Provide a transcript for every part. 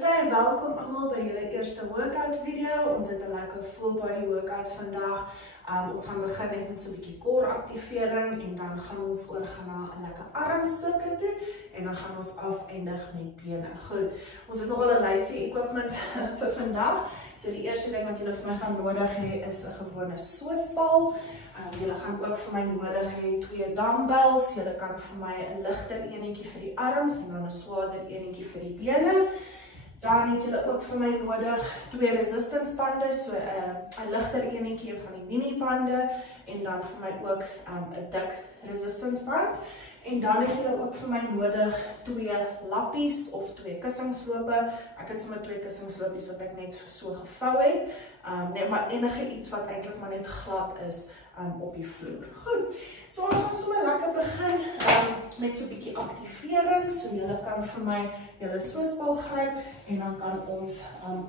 Baie welkom almal by julle eerste workout video. Ons het 'n lekker full body workout vandag. Ons gaan begin net met so 'n bietjie core aktivering en dan gaan ons oorgaan na 'n lekker armsirkel toe en dan gaan ons afeindig met bene. Goed. Ons het nogal 'n lysie equipment vir vandag. So die eerste ding wat julle vir my gaan nodig hê is 'n gewone soosbal. Julle gaan ook vir my nodig hê 2 dumbbells. Julle kan vir my 'n ligter enetjie vir die arms en dan 'n swaarder enetjie vir die bene. Dan het julle ook vir my nodig 2 resistance bande, so 'n ligter enetjie van die mini bande en dan vir my ook 'n dik resistance band. En dan het julle ook vir my nodig 2 lappies of 2 kussingslope. Ek het sommer 2 kussingslopies wat ek net so gevou het. Nee, maar enige iets wat eintlik maar net glad is op die vloer. Goed, so ons gaan sommer lekker begin met so 'n bietjie aktivering. So julle kan vir my julle soosbal gryp en dan kan ons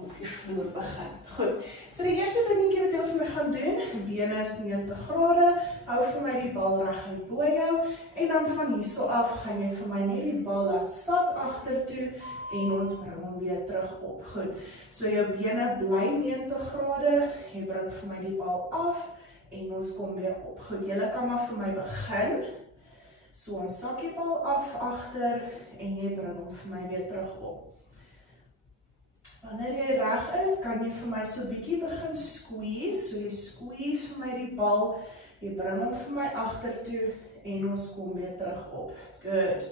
op die vloer begin. Goed, so die eerste dingetjie wat julle vir my gaan doen, bene is 90 grade, hou vir my die bal reguit bo jou en dan van hierso af gaan jy vir my net die bal laat sak agtertoe en ons bring hom weer terug op. Goed, so jou bene bly 90 grade, jy bring vir my die bal af en ons kom weer op. Goed, julle kan maar vir my begin. So ons sak die bal af agter en jy bring hom vir my weer terug op. Wanneer jy reg is, kan jy vir my so 'n bietjie begin squeeze. So jy squeeze vir my die bal, jy bring hom vir my agtertoe en ons kom weer terug op. Good.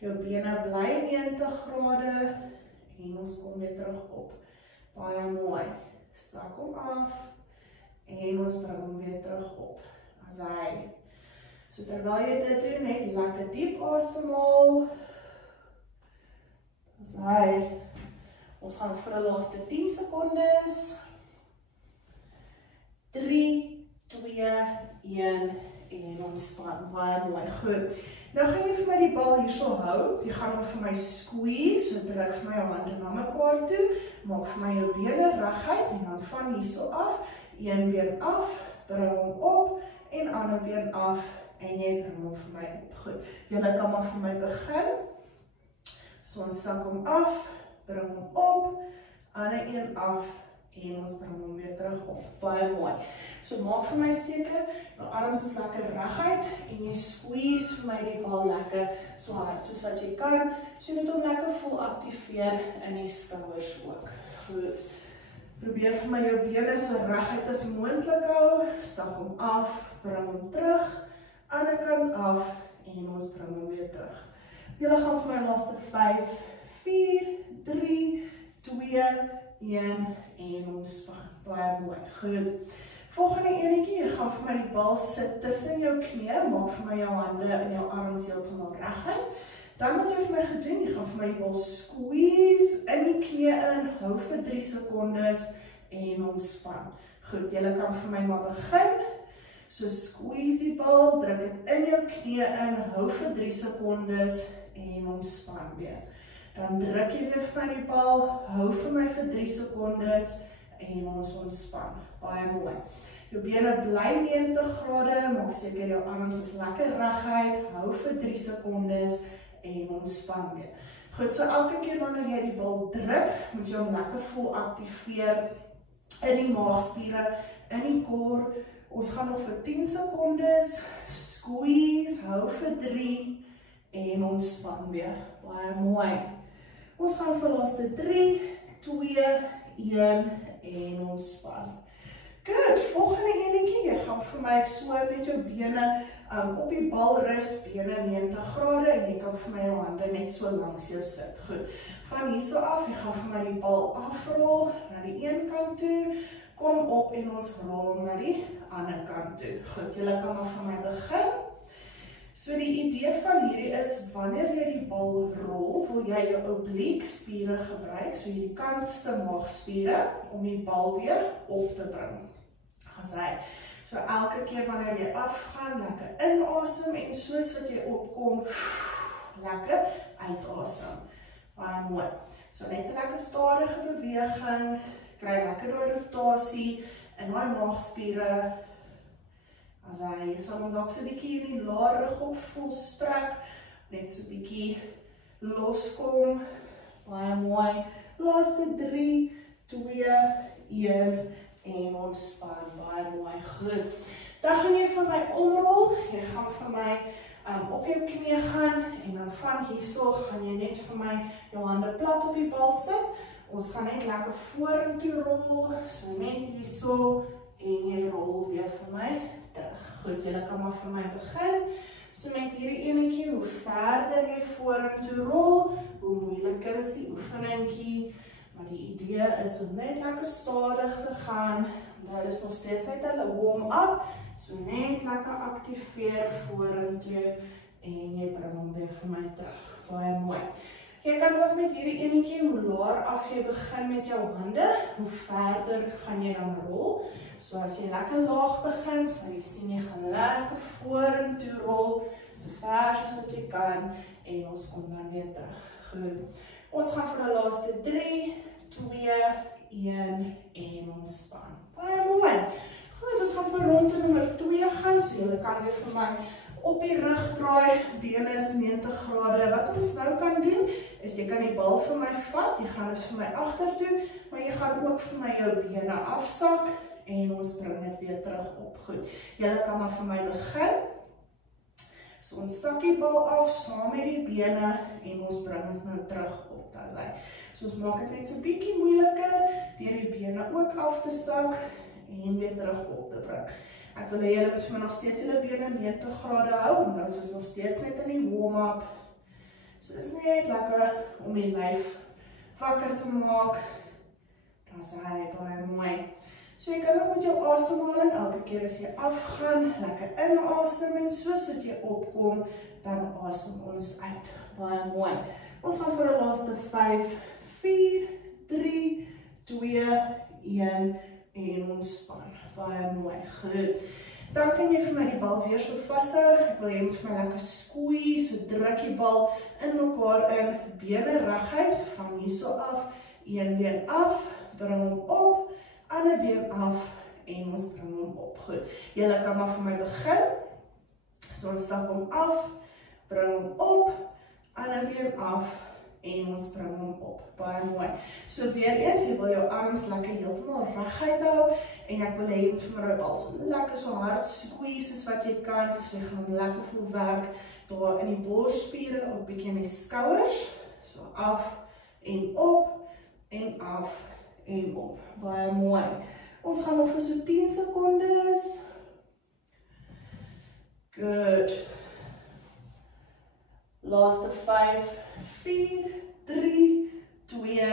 Jou bene bly 90 grade en ons kom weer terug op. Baie mooi. Sak hom af en ons bring hom weer terug op. As hy. So terwyl jy dit doen, net lekker diep asemhaal. As hy. Ons gaan vir die laaste 10 sekondes. 3, 2, 1 en ontspan. Baie mooi. Goed. Nou gaan jy vir my die bal hierso hou. Jy gaan hom vir my squeeze, so druk vir my jou hande na mekaar toe. Maak vir my jou bene reguit en dan van hierso af. Een been af, bring hom op en ander been af en jy bring hom vir my op. Goed. Julle kan maar vir my begin. So ons sak hom af, bring hom op, ander een af en ons bring hom weer terug op. Baie mooi. So maak vir my seker, jou arms is lekker reguit en jy squeeze vir my die bal lekker so hard soos wat jy kan. So jy moet hom lekker vol aktiveer in die skouers ook. Goed. Probeer vir my jou bene so reguit as moontlik hou. Sak hom af, bring hom terug, ander kant af en ons bring hom weer terug. Julle gaan vir my laaste 5, 4, 3, 2, 1 en ontspan. Baie mooi. Goed. Volgende enetjie, jy gaan vir my die bal sit tussen jou knieë, maak vir my jou hande en jou arms heeltemal reguit. Dan wat jy vir my gedoen, jy gaan vir my die bal squeeze in die knie in, hou vir 3 sekondes en ontspan. Goed, julle kan vir my maar begin. So squeeze die bal, druk dit in jou knie in, hou vir 3 sekondes en ontspan weer. Dan druk jy weer vir my die bal, hou vir my vir 3 sekondes en ons ontspan. Baie mooi. Jou bene bly 90 grade, maak seker jou arms is lekker reguit, hou vir 3 sekondes en ontspan weer. Goed, so elke keer wanneer jy die bal druk, moet jy hom lekker vol aktiveer in die maagspiere, in die core. Ons gaan nog vir 10 sekondes, squeeze, hou vir 3 en ontspan weer. Baie mooi. Ons gaan vir laaste 3, 2, 1 en ontspan. Good, volgende enetjie, jy gaan vir my so met jou bene op die bal rus, bene 90 grade en jy kan vir my jou hande net so langs jou sit. Goed, van hierso af, jy gaan vir my die bal afrol na die een kant toe, kom op en ons rol na die ander kant toe. Goed, julle kan maar vir my begin. So die idee van hierdie is, wanneer jy die bal rol, wil jy jou oblique spiere gebruik, so jy die kantste maagspiere, om die bal weer op te bring. As hy. So elke keer wanneer jy afgaan, lekker inasem en soos wat jy opkom, lekker uitasem. Baie mooi. So net 'n lekker stadige beweging, kry lekker daai rotasie in daai maagspiere. As hy sal hom dalk so 'n bietjie in die laar rug op vol strek, net so 'n bietjie loskom. Baie mooi. Laaste 3, 2, 1 en ontspan. Baie mooi. Goed. Dan gaan jy vir my omrol. Jy gaan vir my op jou knie gaan en dan van hierso gaan jy net vir my jou hande plat op die bal sit. Ons gaan net lekker vorentoe rol, so net hierso en jy rol weer vir my terug. Goed, julle kan maar vir my begin. So met hierdie enetjie, hoe verder jy vorentoe rol, hoe moeiliker is die oefeningkie. Maar die idee is om net lekker stadig te gaan. Dit is nog steeds uit hulle warm-up. So net lekker aktiveer vorentoe en jy bring hom weer vir my terug. Baie mooi. Jy kan ook met hierdie enetjie, hoe laer af jy begin met jou hande, hoe verder gaan jy dan rol. So as jy lekker laag begin, sal jy sien jy gaan lekker vorentoe rol, so ver as wat jy kan, en ons kom dan weer terug. Goed. Ons gaan vir die laaste 3, 2, 1 en ontspan. Baie mooi. Goed, ons gaan vir ronde nommer 2 gaan, so julle kan weer vir my op die rug draai, bene is 90 grade. Wat ons nou kan doen, is jy kan die bal vir my vat, jy gaan dus vir my agtertoe, maar jy gaan ook vir my jou bene afsak, en ons bring dit weer terug op. Goed, julle kan maar vir my begin. So ons sak die bal af, saam met die bene, en ons bring dit nou terug op. So ons maak dit net so bietjie moeiliker, deur die bene ook af te sak, en weer terug op te bring. Ek wil hê julle moet vir my nog steeds julle bene 90 grade hou, nou is ons nog steeds net in die warm-up. So dis net lekker om die lyf wakker te maak. Dan is hy baie mooi. So jy kan ook met jou asemhaling, elke keer as jy afgaan, lekker inasem en soos wat jy opkom, dan asem ons uit. Baie mooi. Ons gaan vir die laaste 5, 4, 3, 2, 1 en ontspan. Baie mooi. Goed. Dan kan jy vir my die bal weer so vashou. Ek wil jy moet vir my lekker squeeze, so druk die bal in mekaar in, bene reguit, van hierso af, een been af, bring hom op, ander been af, en ons bring hom op. Goed. Julle kan maar vir my begin. So ons sak hom af, bring hom op, ander been af, en ons bring hom op. Baie mooi. So weer eens, jy wil jou arms lekker heeltemal reguit hou, en ek wil hê jy moet vir my bal so lekker so hard squeeze as wat jy kan, so jy gaan lekker voel werk, daar in die borsspiere, ook bietjie in die skouers, so af en op, en af en op. Baie mooi. Ons gaan nog vir so 10 sekondes. Good. Laaste 5, 4, 3, 2,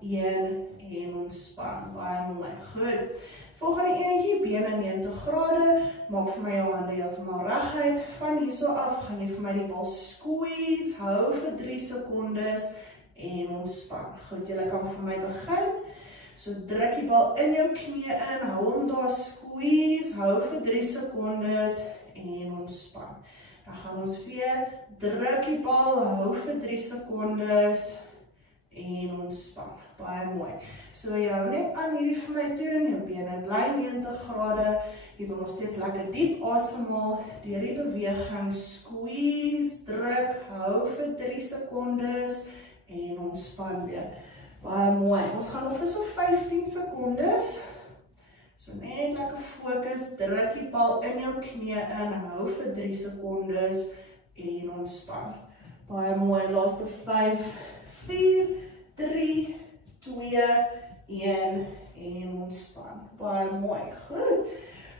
1 en ontspan. Baie mooi. Goed. Volgende enetjie, bene 90 grade. Maak vir my jou hande heeltemal reguit. Van hierso af gaan jy vir my die bal squeeze. Hou vir 3 sekondes en ontspan. Goed, julle kan vir my begin. So druk die bal in jou knie in. Hou hom daar squeeze. Hou vir 3 sekondes en ontspan. Dan gaan ons weer druk die bal, hou vir 3 sekondes en ontspan. Baie mooi. So jy hou net aan hierdie vir my toe en jou bene bly 90 grade. Jy wil nog steeds lekker diep asemhaal deur die beweging. Squeeze, druk, hou vir 3 sekondes en ontspan weer. Baie mooi. Ons gaan nog vir so 15 sekondes. So net lekker fokus, druk die bal in jou knie in, hou vir 3 sekondes en ontspan. Baie mooi, laaste 5, 4, 3, 2, 1 en ontspan. Baie mooi, goed.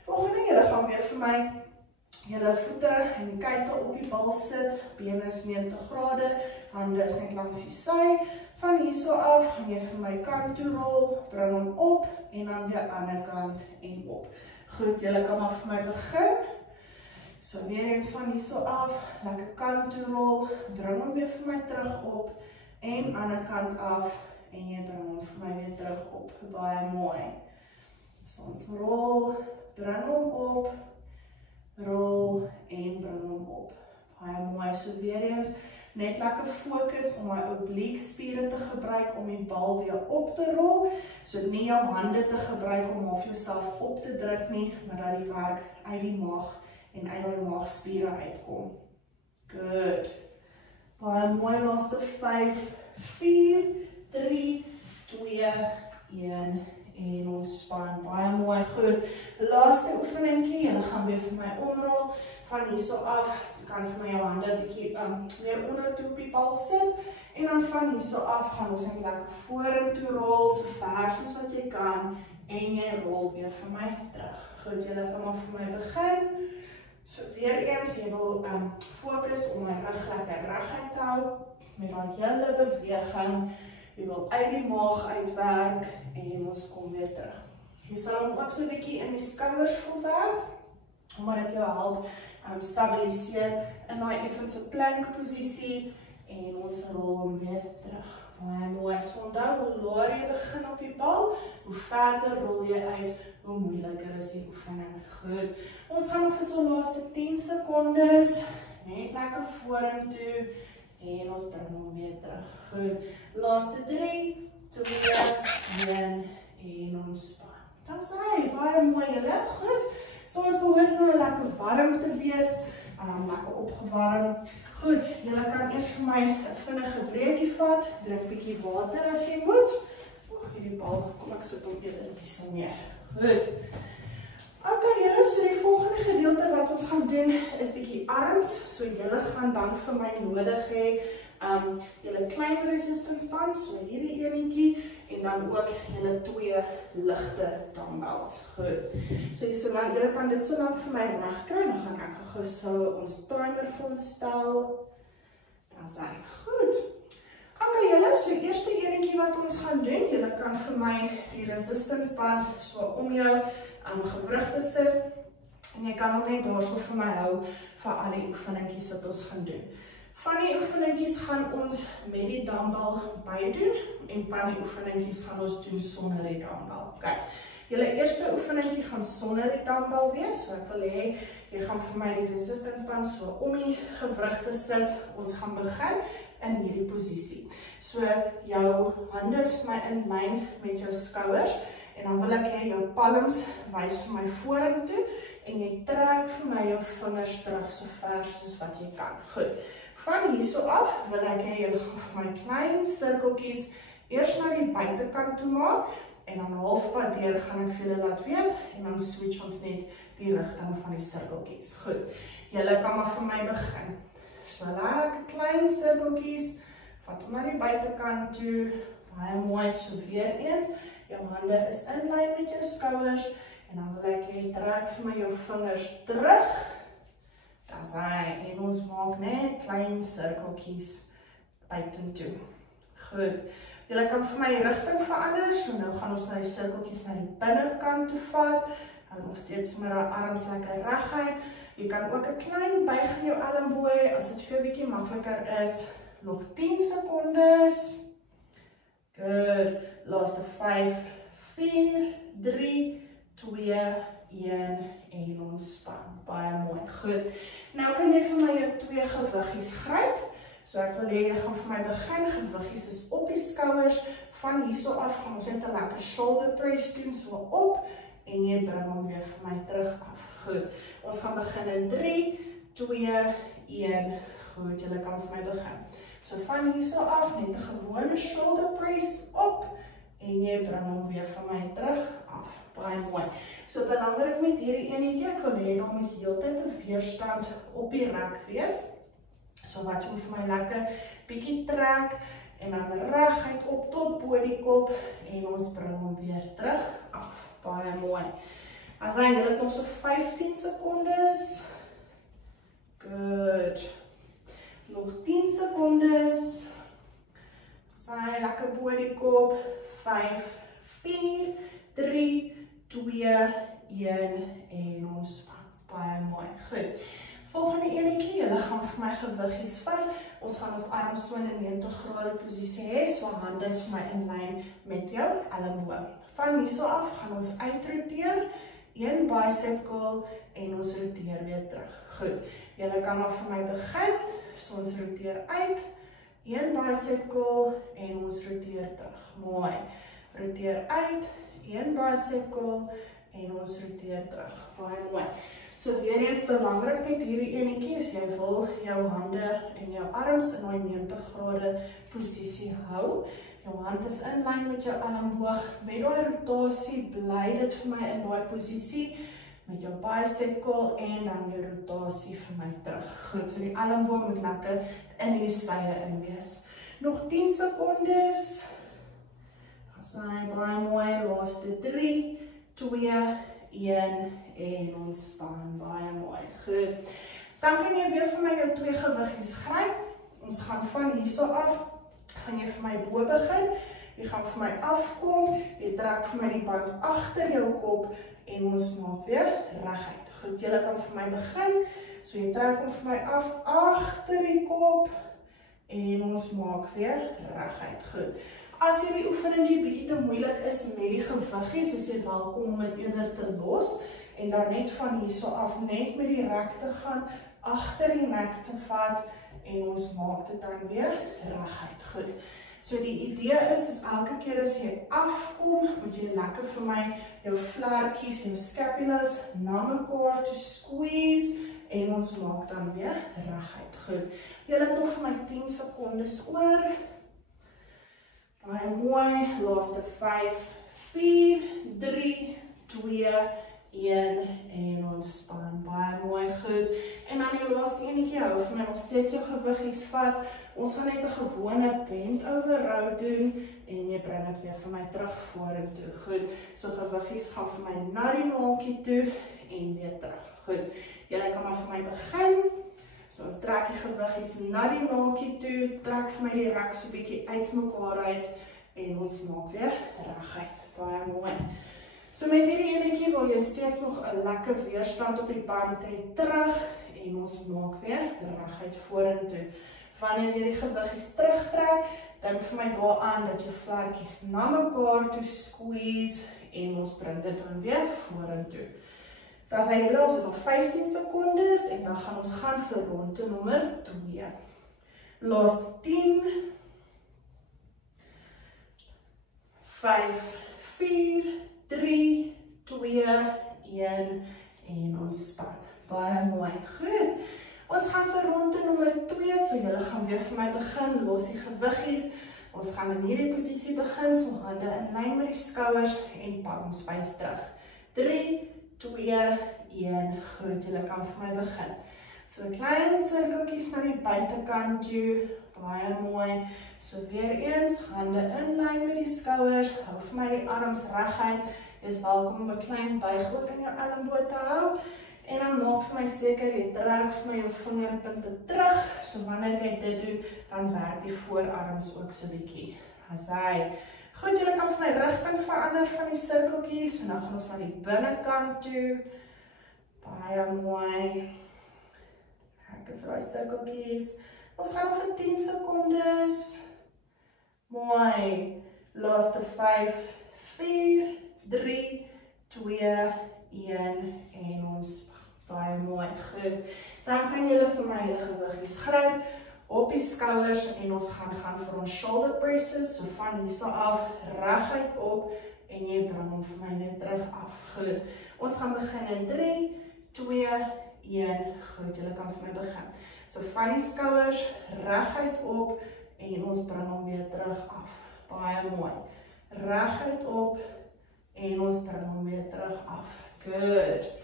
Volgende, julle gaan weer vir my julle voete en kuite op die bal sit, bene is 90 grade, hande is net langs die sy. Van hierso af gaan jy vir my kant toe rol, bring hom op en dan weer ander kant en op. Goed, julle kan maar vir my begin. So weer eens van hierso af, lekker kant toe rol, bring hom weer vir my terug op en ander kant af en jy bring hom vir my weer terug op. Baie mooi. So ons rol, bring hom op, rol en bring hom op. Baie mooi, so weer eens. Net lekker fokus om my obliekspiere te gebruik om die bal weer op te rol. So nie jou hande te gebruik om of jouself op te druk nie, maar dat die werk uit die maag en uit die maagspiere uitkom. Good. Baie mooi, laaste 5, 4, 3, 2, 1 en ontspan. Baie mooi, goed. Laaste oefeningkie, julle gaan weer vir my omrol van hierso af. Jy kan vir my jou hande 'n bietjie weer onder toe op die bal sit en dan van hierso af gaan ons net lekker vorentoe rol so ver soos wat jy kan en jy rol weer vir my terug. Goed, julle kan maar vir my begin. So weer eens, jy wil fokus om my rug lekker reguit te hou met daai hele beweging. Jy wil uit die maag uitwerk en ons kom weer terug. Jy sal hom ook so 'n bietjie in die skouers voel werk, omdat dit jou help stabiliseer in daai effense plank posisie en ons rol hom weer terug. Baie mooi. So onthou, hoe laer jy begin op die bal, hoe verder rol jy uit, hoe moeiliker is die oefening. Goed. Ons gaan nog vir so laaste 10 sekondes net lekker vorentoe en ons bring hom weer terug. Goed. Laaste 3, 2, 1 en ontspan. Dis hy, baie mooi julle. Goed. So ons behoort nou lekker warm te wees, lekker opgewarm. Goed, julle kan eers vir my 'n vinnige breekie vat, drink 'n bietjie water as jy moet. Hierdie bal, kom ek sit hom eerder 'n bietjie meer. Goed. Ok, julle, so die volgende gedeelte wat ons gaan doen is bietjie arms. So julle gaan dan vir my nodig hê julle klein resistance band, so hierdie enetjie en dan ook julle 2 ligte dumbbells. Goed. So julle kan dit so lank vir my reg kry, dan gaan ek gou so ons timer vir ons stel. Dan sê goed. Ok julle, so eerste enetjie wat ons gaan doen, julle kan vir my die resistance band so om jou gewrig te sit en jy kan hom net daarso vir my hou vir al die oefeningkies wat ons gaan doen. Van die oefeningkies gaan ons met die dumbbell bydoen en van die oefeningkies gaan ons doen sonder die dumbbell. Okay. Julle eerste oefeningkie gaan sonder die dumbbell wees, so ek wil hê jy gaan vir my die resistance band so om die gewrig te sit. Ons gaan begin in hierdie posisie. So jou hande is vir my in lyn met jou skouers en dan wil ek hê jou palms wys vir my vorentoe en jy trek vir my jou vingers terug so ver soos wat jy kan. Goed. Van hierso af wil ek hê julle gaan vir my klein sirkeltjies eers na die buitekant toe maak en dan halfpad deur gaan ek vir julle laat weet en dan switch ons net die rigting van die sirkeltjies. Goed. Julle kan maar vir my begin. So lekker klein sirkeltjies, vat hom na die buitekant toe. Baie mooi, so weer eens. Jou hande is in lyn met jou skouers en dan wil ek hê trek vir my jou vingers terug. Dis hy, en ons maak net klein sirkeltjies buitentoe. Goed. Julle kan vir my die rigting verander, so nou gaan ons na die sirkeltjies na die binnekant toe vat. Hou nog steeds met daai arms lekker reguit. Jy kan ook 'n klein buig in jou elmboog as dit vir jou bietjie makliker is. Nog 10 sekondes. Good. Laaste 5, 4, 3, 2, 1 en ontspan. Baie mooi. Goed. Nou kan jy vir my jou 2 gewiggies gryp. So ek wil hê jy gaan vir my begin. Gewiggies is op die skouers. Van hierso af gaan ons net 'n lekker shoulder press doen so op en jy bring hom weer vir my terug af. Goed. Ons gaan begin in 3, 2, 1. Goed, julle kan vir my begin. So van hierso af net 'n gewone shoulder press op en jy bring hom weer vir my terug af. Baie mooi. So belangrik met hierdie enetjie, ek wil hê daar moet heeltyd 'n weerstand op die rek wees. So wat jy vir my lekker bietjie trek en dan reguit op tot bo die kop en ons bring hom weer terug af. Baie mooi. As jy dit nog so 15 sekondes. Good. Nog 10 sekondes. Sy lekker bo die kop. 5, 4, 3, 2, 1 en ons baie mooi. Goed. Volgende enetjie, julle gaan vir my gewiggies vat. Ons gaan ons arm so in 'n 90 grade posisie hê, so hande is vir my in lyn met jou elmboog. Van hierso af gaan ons uitroteer, 1 bicep curl en ons roteer weer terug. Goed. Julle kan maar vir my begin. So ons roteer uit, 1 bicep curl en ons roteer terug. Mooi. Roteer uit, 1 bicep curl en ons roteer terug. Baie mooi. So weer eens belangrik met hierdie enetjie is jy wil jou hande en jou arms in daai 90 grade posisie hou. Jou hand is in lyn met jou elmboog. Met daai rotasie bly dit vir my in daai posisie met jou bicep curl en dan jou rotasie vir my terug. Goed, so die elmboog moet lekker in die syde in wees. Nog 10 sekondes. Asai, baie mooi, laaste 3, 2, 1 en ontspan, baie mooi, goed. Dan kan jy weer vir my jou 2 gewiggies gryp. Ons gaan van hierso af, gaan jy vir my bo begin, jy gaan vir my afkom, jy trek vir my die band agter jou kop en ons maak weer reguit. Goed, jy kan vir my begin, so jy trek hom vir my af agter die kop en ons maak weer reguit. Goed. As hierdie oefening die bietjie te moeilik is met die gewiggies, is jy welkom om dit eerder te los en dan net van hierso af net met die rek te gaan, agter die nek te vat en ons maak dit dan weer reguit. Goed. So die idee is elke keer as jy afkom, moet jy lekker vir my jou vlerkies, jou scapulas na mekaar toe squeeze en ons maak dan weer reguit. Goed. Julle het nog vir my 10 sekondes oor. Baie mooi, laaste 5, 4, 3, 2, 1 en ontspan, baie mooi, goed. En dan die laaste enetjie, hou vir my nog steeds jou gewiggies vas. Ons gaan net 'n gewone bend over row doen en jy bring dit weer vir my terug vorentoe. Goed, so gewiggies gaan vir my na die naaltjie toe en weer terug. Goed, julle kan maar vir my begin. So ons trek die gewiggies na die naaltjie toe, trek vir my die rek so bietjie uit mekaar uit en ons maak weer reguit. Baie mooi. So met hierdie enetjie wil jy steeds nog 'n lekker weerstand op die band hê terug en ons maak weer reguit vorentoe. Wanneer jy die gewiggies terugtrek, dink vir my daaraan dat jou vlerkies na mekaar toe squeeze en ons bring dit dan weer vorentoe. Dan sê julle ons het nog 15 sekondes en dan gaan ons gaan vir ronde nommer 2. Laaste 10, 5, 4, 3, 2, 1 en ontspan. Baie mooi, goed. Ons gaan vir ronde nommer 2, so julle gaan weer vir my begin, los die gewiggies. Ons gaan in hierdie posisie begin, so hande in lyn met die skouers en palms wys terug. 3, 2, 1, goed, julle kan vir my begin. So klein sirkeltjies na die buitekant toe, baie mooi. So weer eens, hande in lyn met die skouers, hou vir my die arms reguit. Jy is welkom om 'n klein buig ook in jou elmboog te hou. En dan maak vir my seker, jy trek vir my jou vingerpunte terug, so wanneer jy dit doen, dan werk die voorarms ook so bietjie. Asai. Goed, julle kan vir my rigting verander van die sirkeltjies, en dan gaan ons na die binnekant toe. Baie mooi. Ek vir die sirkeltjies. Ons gaan nog vir 10 sekondes. Mooi. Laaste 5, 4, 3, 2, 1 en ons baie mooi. Goed. Dan kan julle vir my julle gewiggies gryp op die skouers en ons gaan vir ons shoulder presses, so van hierso af reguit op en jy bring hom vir my net terug af. Goed. Ons gaan begin in 3, 2, 1. Goed, julle kan vir my begin. So van die skouers reguit op en ons bring hom weer terug af. Baie mooi. Reguit op en ons bring hom weer terug af. Good.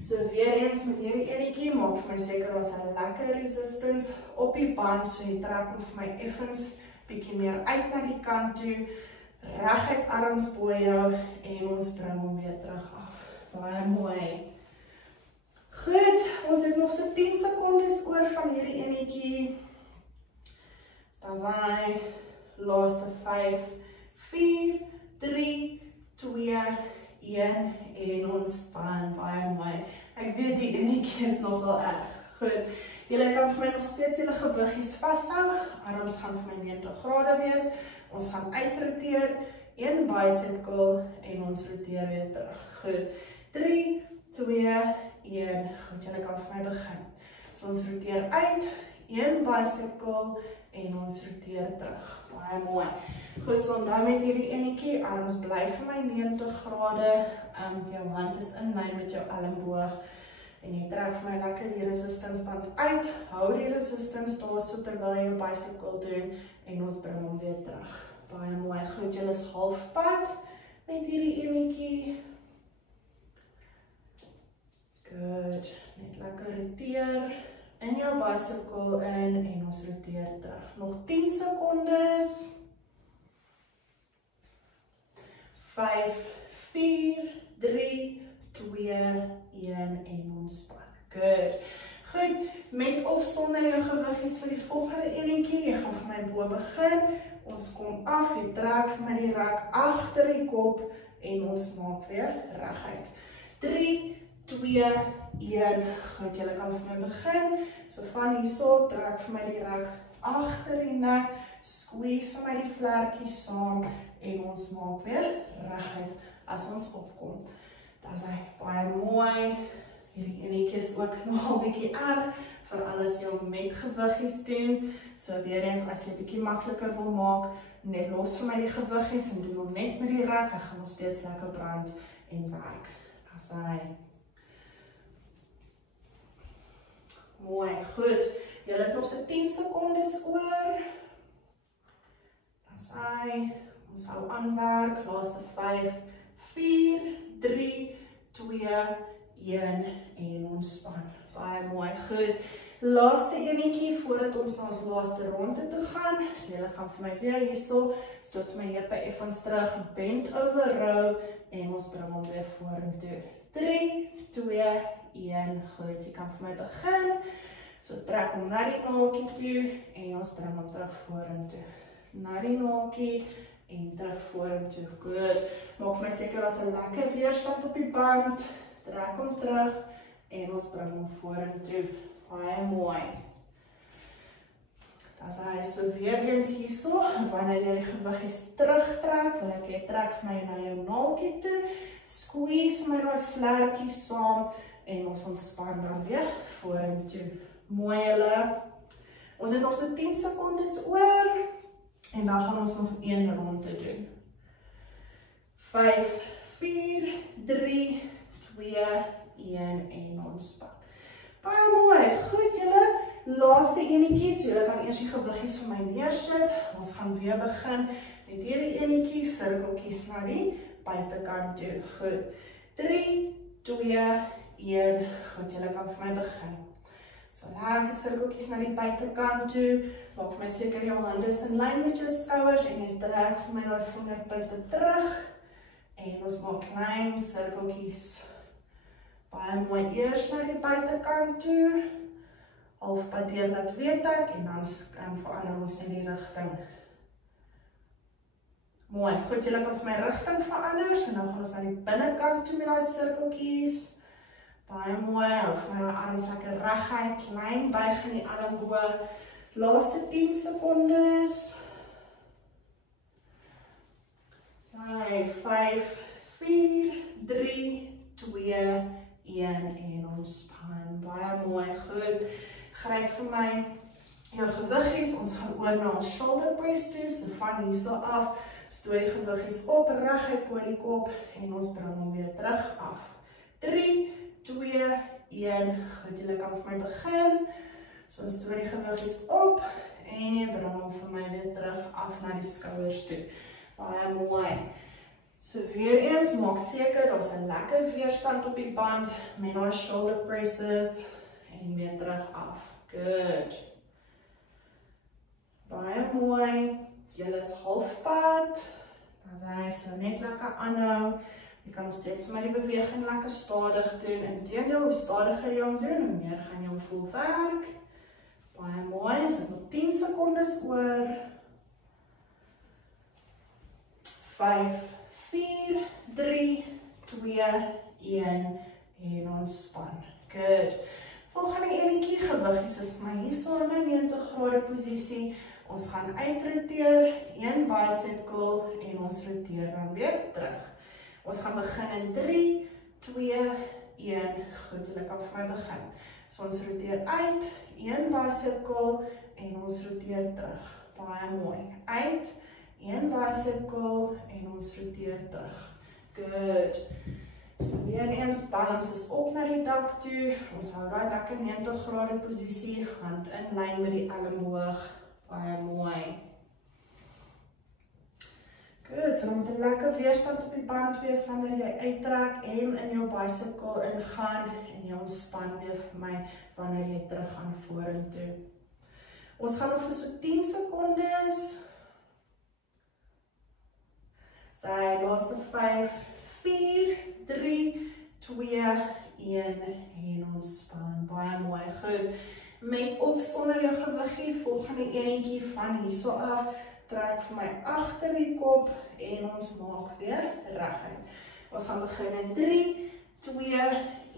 So weer eens met hierdie enetjie, maak vir my seker was 'n lekker resistance op die band, so jy trek hom vir my effens bietjie meer uit na die kant toe, reguit arms bo jou en ons bring hom weer terug af. Baie mooi. Goed, ons het nog so 10 sekondes oor van hierdie enetjie. Dan sy laaste 5, 4, 3, 2, 1 en ontspan, baie mooi. Ek weet die enetjie is nogal erg. Goed, julle kan vir my nog steeds julle gewiggies vashou. Arms gaan vir my 90 grade wees. Ons gaan uitroteer, 1 bicep curl en ons roteer weer terug. Goed, 3, 2, 1. Goed, julle kan vir my begin. So ons roteer uit, 1 bicep curl en ons roteer terug. Baie mooi. Goed, so onthou met hierdie enetjie, arms bly vir my 90 grade, jou hand is in lyn met jou elmboog En jy trek vir my lekker die resistance band uit, hou die resistance daar so terwyl jy jou bicycle doen, en ons bring hom weer terug. Baie mooi, goed, jy is halfpad met hierdie enetjie. Good, net lekker roteer in jou bicycle in, en ons roteer terug. Nog 10 sekondes. 5, 4, 3, 2, 1 en ontspan. Good. Goed, met of sonder jou gewigies vir die volgende enetjie. Jy gaan vir my bo begin. Ons kom af, jy trek vir my die rek agter die kop en ons maak weer reguit. 3, 2, 1. Goed, jy kan vir my begin. So van hierso trek vir my die rek agter die nek, squeeze vir my die vlerkies saam en ons maak weer reguit as ons opkom. Dat is baie mooi. Hierdie enetjie is ook nogal bietjie erg vir alles jy met gewiggies doen. So weer eens, as jy bietjie makliker wil maak, net los vir my die gewiggies en doen hom net met die rek. Hy gaan nog steeds lekker brand en werk. Dat is mooi, goed. Julle het nog so 10 sekondes oor. Dat is ons hou aanwerk, laaste 5, 4, 3, 2, 1 en ontspan. Baie mooi, goed. Laaste enetjie voordat ons na ons laaste ronde toe gaan. So julle gaan vir my weer hierso, stoot my heupe effens terug, bend over row en ons bring hom weer vorentoe. 3, 2, 1, goed. Jy kan vir my begin. So ons trek hom na die naaltjie toe en ons bring hom terug vorentoe. Na die naaltjie en terug vorentoe. Goed. Maak vir my seker as 'n lekker weerstand op die band. Trek hom terug en ons bring hom vorentoe. Baie mooi. As hy so weer eens hierso, wanneer jy die gewiggies terugtrek, wil ek jy trek vir my na jou naaltjie toe, squeeze my daai vlerkies saam en ons ontspan dan weer vorentoe. Mooi julle. Ons het nog so 10 sekondes oor en dan gaan ons nog 1 ronde doen. 5, 4, 3, 2, 1 en ontspan. Baie mooi, goed julle, laaste enetjie, so julle kan eers die gewiggies vir my neersit. Ons gaan weer begin met hierdie enetjie, sirkeltjies na die buitekant toe. Goed, 3, 2, 1, goed, julle kan vir my begin. So lekker sirkeltjies na die buitekant toe, maak vir my seker jou hande is in lyn met jou skouers en jy trek vir my daai vingerpunte terug en ons maak klein sirkeltjies. Baie mooi eers na die buitekant toe, halfpad deur laat weet ek en dan verander ons in die rigting. Mooi, goed, julle kan vir my rigting verander, so nou gaan ons na die binnekant toe met daai sirkeltjies. Baie mooi, hou vir my arms lekker reguit, klein buig in die elmboë. Laaste 10 sekondes. 5, 4, 3, 2, 1 en ontspan. Baie mooi, goed. Gryp vir my jou gewiggies. Ons gaan oor na ons shoulder press toe, so van hierso af, stoot die gewiggies op, reguit oor die kop en ons bring hom weer terug af. 3, 2, 1, goed, julle kan vir my begin. So ons stoot die gewiggies op en jy bring hom vir my weer terug af na die skouers toe. Baie mooi. So weer eens, maak seker, daar's 'n lekker weerstand op die band met daai shoulder presses en weer terug af. Good. Baie mooi. Julle is halfpad. As hy so net lekker aanhou. Jy kan nog steeds maar die beweging lekker stadig doen. Inteendeel, hoe stadiger jy hom doen, hoe meer gaan jy hom voel werk. Baie mooi. Ons het nog 10 sekondes oor. 5, 4, 3, 2, 1 en ontspan. Good. Volgende enetjie, gewiggies is my hierso in 'n 90 grade posisie. Ons gaan uitroteer, 1 bicep curl en ons roteer dan weer terug. Ons gaan begin in 3, 2, 1. Goed, julle kan vir my begin. So ons roteer uit, 1 bicep curl en ons roteer terug. Baie mooi. Uit, 1 bicep curl en ons roteer terug. Good. So weer eens, palms is op na die dak toe. Ons hou daai lekker 90 grade posisie, hand in lyn met die elleboog. Baie mooi. Goed, so dan moet 'n lekker weerstand op die band wees wanneer jy uittrek en in jou bicycle ingaan en jy ontspan weer vir my wanneer jy terug gaan vorentoe. Ons gaan nog vir so 10 sekondes. Sy laaste 5, 4, 3, 2, 1 en ontspan. Baie mooi, goed. Met of sonder jou gewiggie, volgende enetjie van hierso af, trek vir my agter die kop en ons maak weer reguit. Ons gaan begin in 3, 2,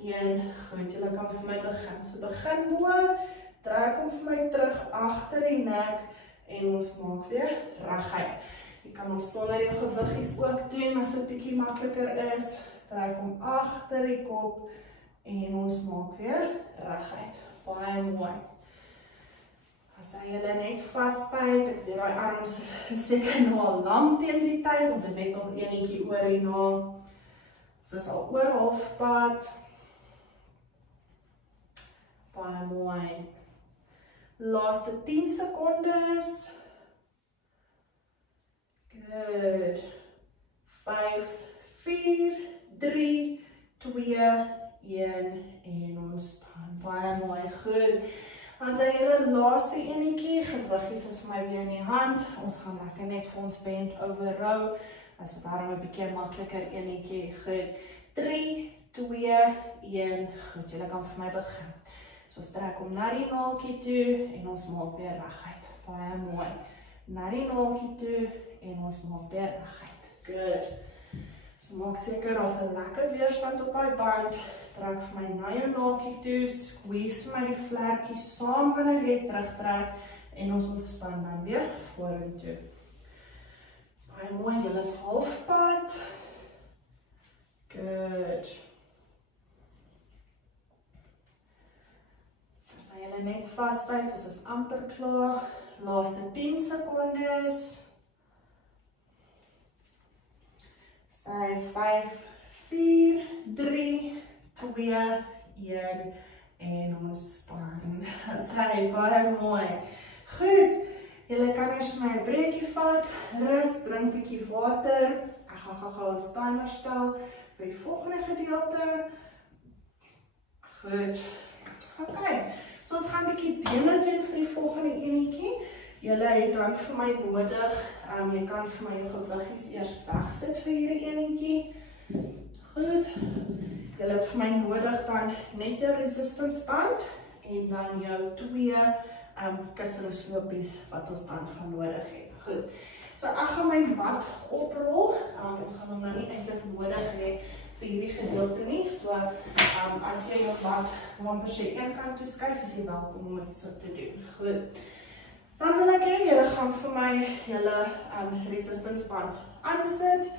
1, goed, julle kan vir my begin. So begin bo, trek hom vir my terug agter die nek en ons maak weer reguit. Jy kan ons sonder jou gewiggies ook doen as dit bietjie makliker is. Trek hom agter die kop en ons maak weer reguit. Baie mooi. As hy julle net vasbyt, ek weet daai arms is seker nou al lank teen die tyd, ons het net nog enetjie oor hierna. Ons is al oor halfpad. Baie mooi. Laaste 10 sekondes. Good. 5, 4, 3, 2, 1 en ontspan. Baie mooi, goed. Dan sy julle laaste enetjie, gewiggies is my weer in die hand. Ons gaan lekker net vir ons bend over row. As dit daarom 'n bietjie makliker enetjie, goed. 3, 2, 1, goed, julle kan vir my begin. So ons trek hom na die naaltjie toe en ons maak weer reguit. Baie mooi. Na die naaltjie toe en ons maak weer reguit. Good. So maak seker daar's 'n lekker weerstand op daai band. Trek vir my na jou naaltjie toe, squeeze my die vlekkies saam wanneer jy terugtrek en ons ontspan dan weer vorentoe. Baie mooi, julle is halfpad. Good. As julle net vasbyt, ons is amper klaar. Laaste 10 sekondes. Sy 5, 4, 3, 2, 1 en ontspan. Sy baie mooi. Goed, julle kan eers my 'n breekie vat, rus, drink bietjie water. Ek gaan gou ons timer stel vir die volgende gedeelte. Goed. Okay, so ons gaan bietjie bene doen vir die volgende enetjie. Julle het dan vir my nodig, jy kan vir my jou gewiggies eers wegsit vir hierdie enetjie. Goed. Julle het vir my nodig dan net jou resistance band en dan jou 2 kussingslopies wat ons dan gaan nodig hê. Goed. So ek gaan my mat oprol. Ons gaan hom nou nie eintlik nodig hê vir hierdie gedeelte nie. So as jy jou mat amper sy een kant toe skuif, is jy welkom om dit so te doen. Goed. Dan wil ek hê julle gaan vir my julle resistance band aansit.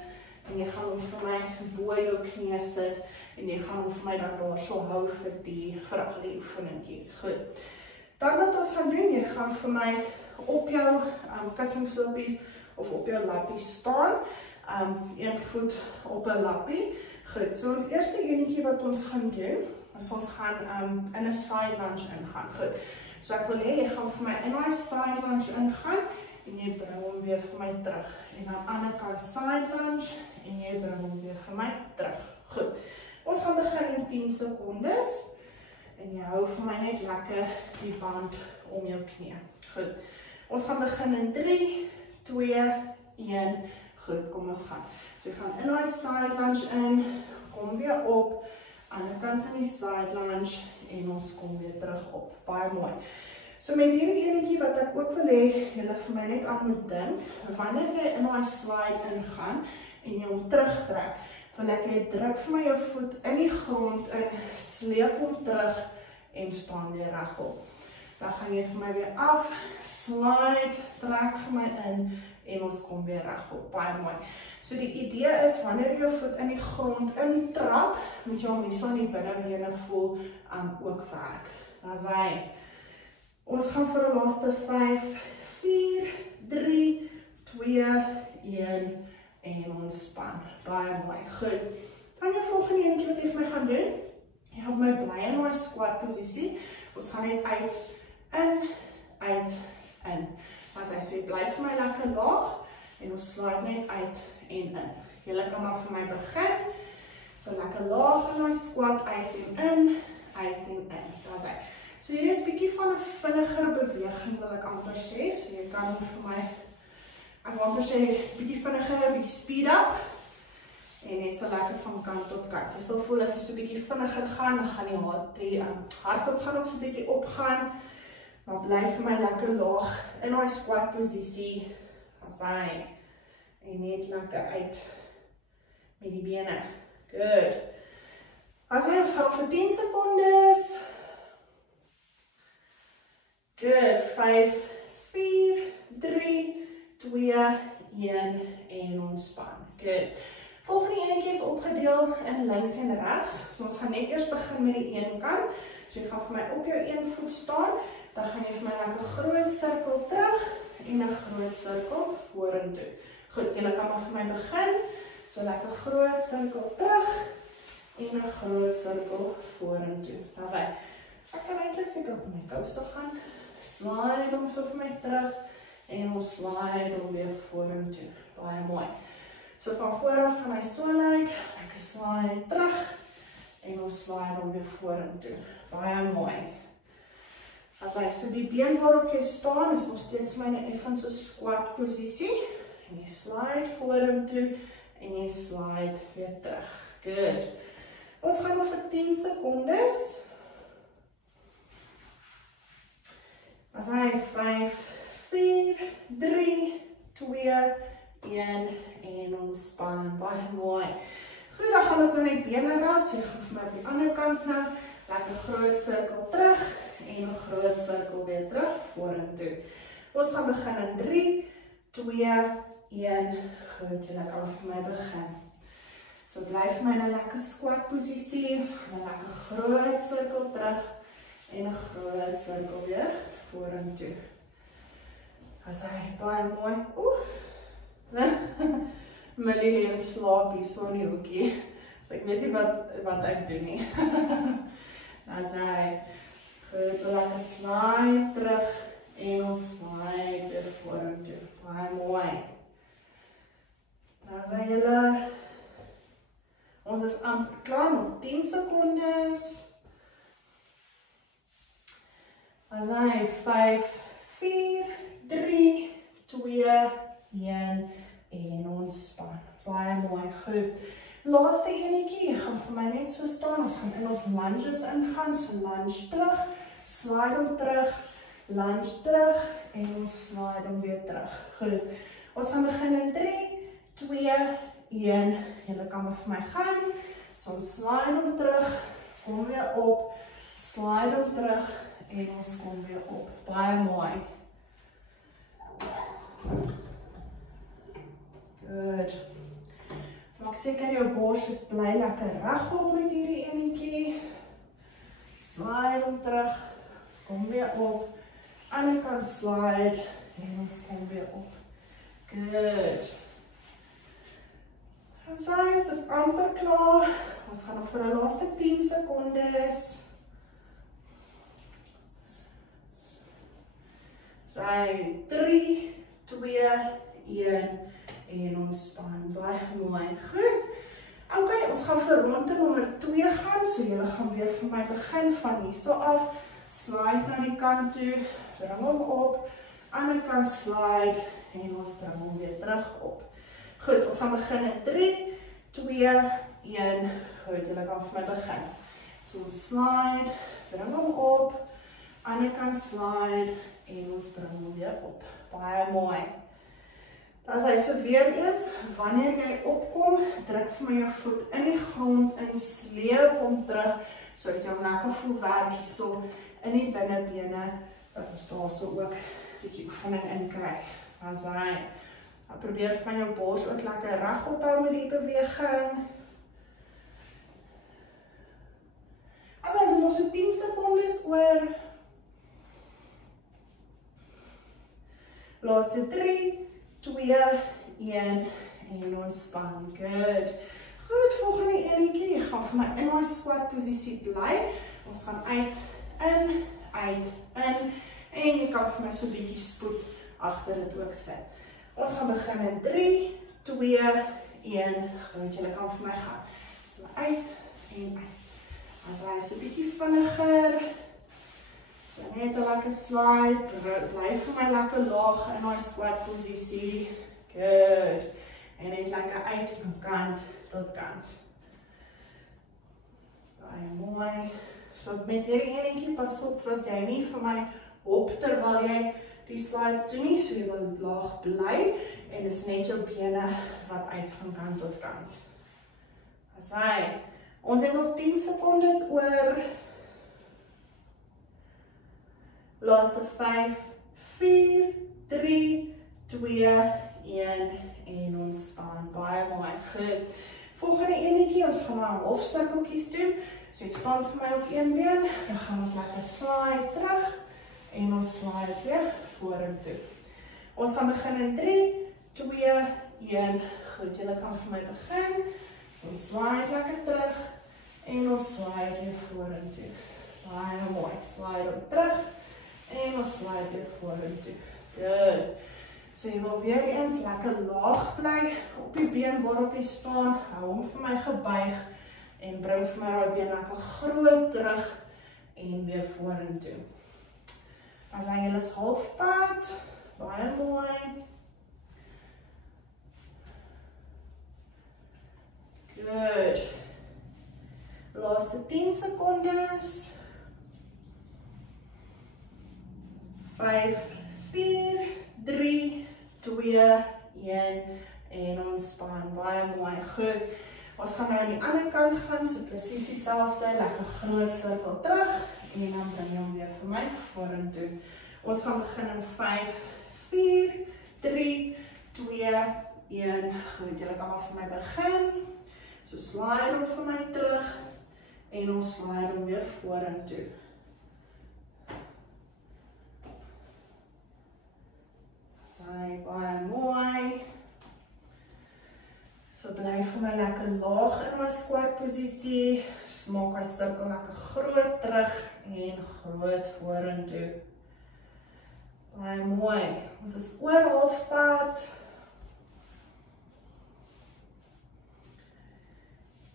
En jy gaan hom vir my bo jou knie sit en jy gaan hom vir my dan daar so hou vir al die oefeningkies. Goed. Dan wat ons gaan doen, jy gaan vir my op jou kussingslopies of op jou lappie staan. Een voet op 'n lappie. Goed, so ons eerste enetjie wat ons gaan doen, is ons gaan in 'n side lunge ingaan. Goed. So ek wil hê jy gaan vir my in daai side lunge ingaan en jy bring hom weer vir my terug. En aan die ander kant side lunge en jy bring hom weer vir my terug. Goed. Ons gaan begin in 10 sekondes. En jy hou vir my net lekker die band om jou knie. Goed. Ons gaan begin in 3, 2, 1. Goed, kom ons gaan. So jy gaan in daai side lunge in, kom weer op, ander kant in die side lunge en ons kom weer terug op. Baie mooi. So met hierdie enetjie wat ek ook wil hê, julle vir my net aan moet dink, wanneer jy in daai slide ingaan en jy hom terugtrek, wil ek jy druk vir my jou voet in die grond in, sleep hom terug en staan weer regop. Dan gaan jy vir my weer af, slide, trek vir my in en ons kom weer regop. Baie mooi. So die idee is, wanneer jy jou voet in die grond intrap, moet jy hom hierso in die binnebene voel ook werk. Daar's hy. Ons gaan vir die laaste 5, 4, 3, 2, 1 en ontspan. Baie mooi. Goed. Dan jou volgende gaan net uit, in. As hy, so jy bly vir my lekker laag, en ons slide net uit en in. Julle kan maar vir my begin, so lekker laag in my squat, uit en in, daar is hy. So hier is bietjie van 'n vinniger beweging wil ek amper sê, so jy kan vir my, ek wil amper sê, bietjie vinniger, bietjie speed up, en net so lekker van kant tot kant. Jy sal voel as jy so bietjie vinniger gaan, dan gaan die hardloop gaan ook so bietjie opgaan, maar bly vir my lekker laag in die squat posisie, as hy, en net lekker uit met die bene. Good. As hy, ons gaan vir 10 secondes. Good. 5, 4, 3, 2, 1 en ontspan. Good. Volgende enetjie is opgedeel in links en regs. So ons gaan net eers begin met die een kant. So jy gaan vir my op jou een voet staan, dan gaan jy vir my lekker groot sirkel terug en 'n groot sirkel vorentoe. Goed, julle kan maar vir my begin. So lekker groot sirkel terug en 'n groot sirkel vorentoe. Dan sê ek kan eintlik seker op my kouste gaan. Slide hom so vir my terug en ons slide hom weer vorentoe. Baie mooi. So van vooraf gaan hy so lyk, lekker slide terug en ons slide hom weer vorentoe. Baie mooi. As hy so die been waarop jy staan is nog steeds vir my 'n effense squat posisie. En jy slide vorentoe en jy slide weer terug. Good. Ons gaan nog vir 10 secondes. As hy 5, 4, 3, 2, 1 en ontspan. Baie mooi. Goed, dan gaan ons nou net bene ras. Jy gaan vir my op die ander kant nou. Lekker groot sirkel terug en 'n groot sirkel weer terug vorentoe. Ons gaan begin in 3, 2, 1. Goed, julle kan vir my begin. So bly vir my nou lekker squat posisie. Ons gaan 'n lekker groot sirkel terug en 'n groot sirkel weer vorentoe. As hy baie mooi. Millie lê in slaap hier so in die hoekie. So ek weet nie wat ek doen nie. As hy goed, so lekker slide terug en ons slide weer vorentoe. Baie mooi. As hy julle, ons is amper klaar, nog 10 secondes. As hy 5, 4, 3, 2, 1 en ontspan. Baie mooi, goed. Laaste enetjie, jy gaan vir my net so staan, ons gaan in ons lunges ingaan, so lunge terug, slide hom terug, lunge terug en ons slide hom weer terug. Goed, ons gaan begin in 3, 2, 1, julle kan maar vir my gaan, so ons slide hom terug, kom weer op, slide hom terug en ons kom weer op. Baie mooi. Good. Maak seker jou bors is bly lekker regop met hierdie enetjie. Slide hom terug. Ons kom weer op. Ander kant slide en ons kom weer op. Good. En ons is amper klaar. Ons gaan nog vir die laaste 10 secondes. Sy 3, 2, 1 en ontspan. Baie mooi. Goed. Ok, ons gaan vir ronde nommer 2 gaan, so julle gaan weer vir my begin van hier so af. Slide na die kant toe, bring hom op, ander kant slide en ons bring hom weer terug op. Goed, ons gaan begin in 3, 2, 1. Goed, julle kan vir my begin. So ons slide, bring hom op, ander kant slide en ons bring hom weer op. Baie mooi. As hy so weer eens, wanneer jy opkom, druk vir my jou voet in die grond en sleep hom terug, sodat jy hom lekker voel werk hier so in die binnebene, dat ons daar so ook 'n bietjie oefening in kry. As hy, probeer vir my jou bors ook lekker reg ophou met die beweging. As hy is nog so 10 secondes oor. Laaste 3, 2, 1 en ontspan. Good. Goed, volgende enetjie. Jy gaan vir my in my squat posisie bly. Ons gaan uit, uit, in. En jy kan vir my so 'n bietjie spoed agter dit ook sit. Ons gaan begin in 3, 2, 1. Goed, julle kan vir my gaan. So uit en uit. As hy so 'n bietjie vinniger. So net 'n lekker slide. Bly vir my lekker laag in daai squat posisie. Good. En net lekker uit van kant tot kant. Baie mooi. So met hierdie enetjie pas op dat jy nie vir my hop terwyl jy die slides doen nie, so jy wil laag bly en is net jou bene wat uit van kant tot kant. As hy, ons het nog 10 sekondes oor. Laaste 5, 4, 3, 2, 1 en ontspan. Baie mooi. Goed. Volgende enetjie, ons gaan maar halfsirkeltjies doen. So jy staan vir my op een been, dan gaan ons lekker slide terug en ons slide weer vorentoe. Ons gaan begin in 3, 2, 1. Goed, julle kan vir my begin. So ons slide lekker terug en ons slide weer vorentoe. Baie mooi. Slide om terug en ons slide weer vorentoe. Good. So jy wil weer eens lekker laag bly op die been waarop jy staan. Hou hom vir my gebuig en bring vir my daai been lekker groot terug en weer vorentoe. As hy julle is halfpad, baie mooi. Good. Laaste 10 sekondes. 5, 4, 3, 2, 1 en ontspan. Baie mooi. Goed. Ons gaan nou aan die ander kant gaan, so presies dieselfde, lekker groot sirkel terug en dan bring jy hom weer vir my vorentoe. Ons gaan begin in 5, 4, 3, 2, 1. Goed, julle kan maar vir my begin. So slide hom vir my terug en ons slide hom weer vorentoe. Sy, baie mooi. So bly vir my lekker laag in my squat posisie. Maak my sirkel lekker groot terug en groot vorentoe. Baie mooi. Ons is oor halfpad.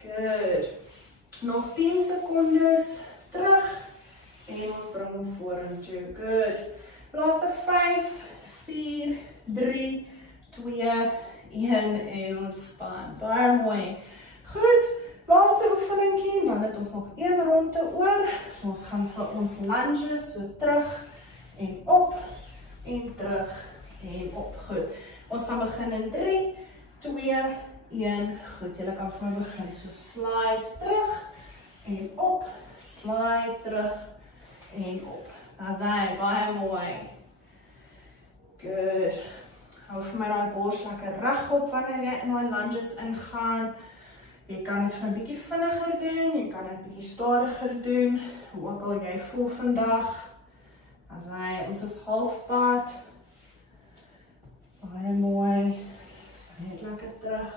Good. Nog 10 sekondes terug en ons bring hom vorentoe. Good. Laaste 5, 4, 3, 2, 1 en ontspan. Baie mooi. Goed, laaste oefeningkie, dan het ons nog 1 ronde oor. So ons gaan vir ons lunges so terug en op en terug en op. Goed. Ons gaan begin in 3, 2, 1. Goed, julle kan vir my begin. So slide terug en op, slide terug en op. Daar's hy, baie mooi. Good. Hou vir my daai bors lekker regop wanneer jy in daai lunges ingaan. Jy kan dit vir 'n bietjie vinniger doen, jy kan dit bietjie stadiger doen, hoe ook al jy voel vandag. As hy, ons is halfpad. Baie mooi. Net lekker terug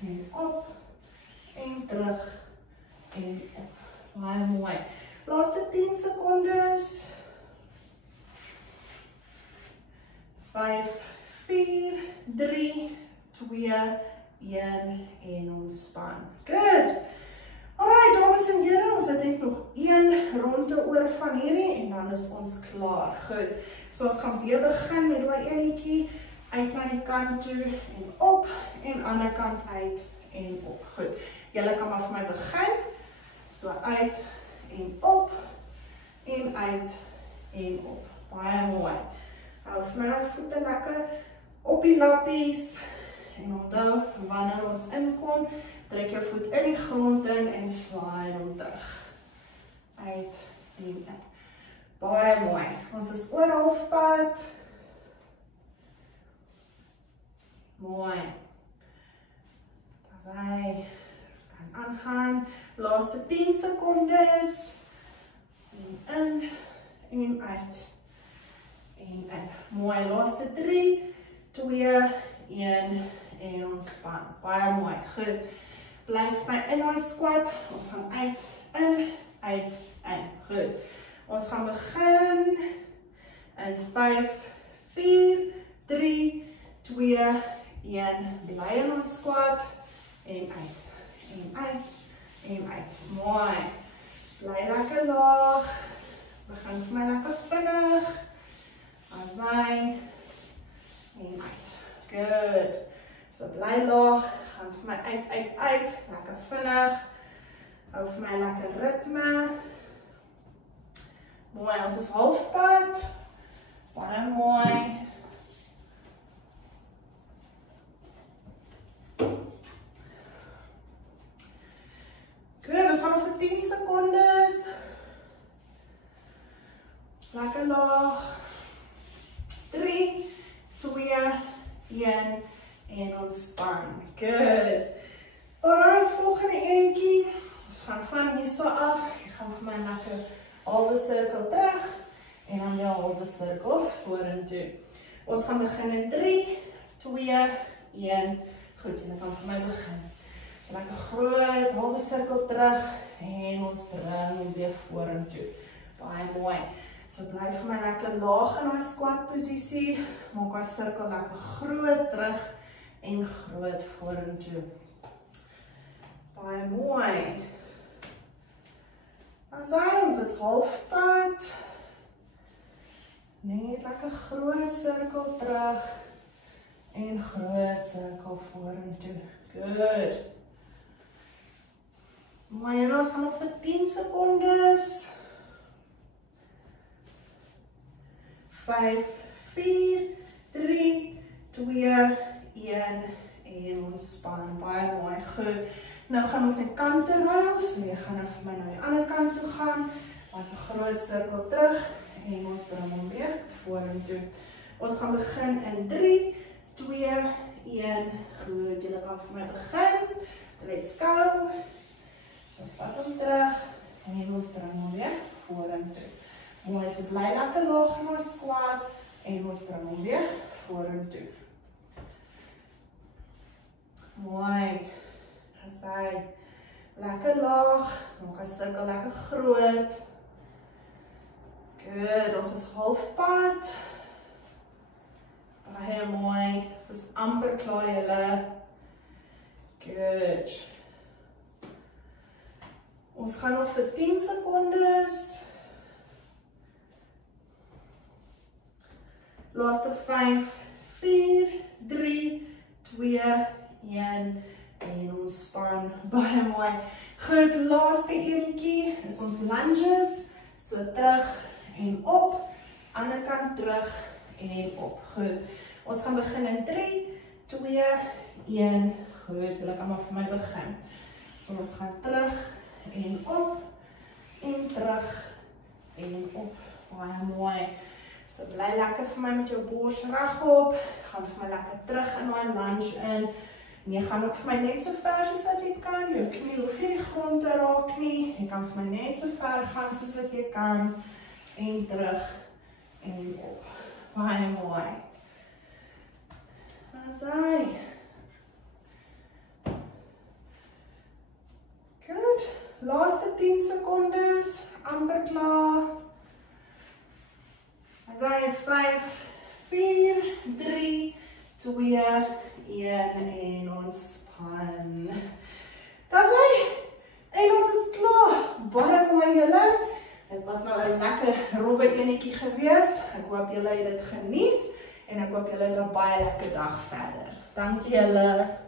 en op en terug en op. Baie mooi. Laaste 10 sekondes. 5, 4, 3, 2, 1 en ontspan. Good. Alright, dames en here, ons het net nog 1 ronde oor van hierdie en dan is ons klaar. Goed. So ons gaan weer begin met daai enetjie uit na die kant toe en op en ander kant uit en op. Goed. Julle kan maar vir my begin. So uit en op en uit en op. Baie mooi. Hou vir my daai voete lekker op die lappies. En onthou, wanneer ons inkom, trek jou voet in die grond in en slide hom terug. Uit en in. Baie mooi. Ons is oor halfpad. Mooi. Daar's hy. Ons kan aangaan. Laaste 10 sekondes. En in en uit. En in. Mooi. Laaste 3, 2, 1 en ontspan. Baie mooi. Goed. Blyf my in daai squat. Ons gaan uit, in, uit, in. Goed. Ons gaan begin in 5, 4, 3, 2, 1. Bly in ons squat. En uit. En uit. En uit. Mooi. Bly lekker laag. Begin vir my lekker vinnig. Asai. En uit. Good. So bly laag. Gaan vir my uit, uit, uit. Lekker vinnig. Hou vir my lekker ritme. Mooi, ons is halfpad. Baie mooi. Goed, ons gaan nog vir 10 secondes. Lekker laag. 3, 2, 1 en ontspan. Good. Alright, volgende eentjie. Ons gaan van hier so af. Jy gaan vir my lekker halve sirkel terug en dan jou halve sirkel vorentoe. Ons gaan begin in 3, 2, 1. Goed, en dan kan vir my begin. So lekker groot, halve sirkel terug en ons bring hom weer vorentoe. Baie mooi. So bly vir my lekker laag in die squat posisie. Maak die sirkel lekker groot terug en groot vorentoe. Baie mooi. Ons is halfpad. Net lekker groot sirkel terug en groot sirkel vorentoe. Good. Mooi, en ons gaan nog vir 10 secondes. 5, 4, 3, 2, 1 en ontspan. Baie mooi. Goed. Nou gaan ons in kante ruil, so jy gaan nou vir my na die ander kant toe gaan, maak 'n groot sirkel terug en ons bring hom weer vorentoe. Ons gaan begin in 3, 2, 1. Goed, julle kan vir my begin. Let's go. So vat hom terug en ons bring hom weer vorentoe. Mooi, so bly lekker laag in ons squat en ons bring hom weer vorentoe. Mooi. Asai. Lekker laag, maak die sirkel lekker groot. Good, ons is halfpad. Baie mooi, dit is amper klaar julle. Good. Ons gaan nog vir 10 secondes. Laaste 5, 4, 3, 2, 1 en ontspan. Baie mooi. Goed, laaste eentjie is ons lunges. So terug en op, ander kant terug en op. Goed. Ons gaan begin in 3, 2, 1. Goed, julle kan maar vir my begin. So ons gaan terug en op en terug en op. Baie mooi. So bly lekker vir my met jou bors regop. Gaan vir my lekker terug in my lunge in. En jy gaan ook vir my net so ver soos wat jy kan. Jou knie hoef nie die grond te raak nie. Jy kan vir my net so ver gaan soos wat jy kan. En terug en op. Baie mooi. Asai. Goed. Laaste 10 secondes. Amper klaar. Asai, 5, 4, 3, 2, 1 en ontspan. Dis hy. En ons is klaar. Baie mooi julle. Dit was nou 'n lekker rowwe enetjie gewees. Ek hoop julle het dit geniet en ek hoop julle het 'n baie lekker dag verder. Dankie julle.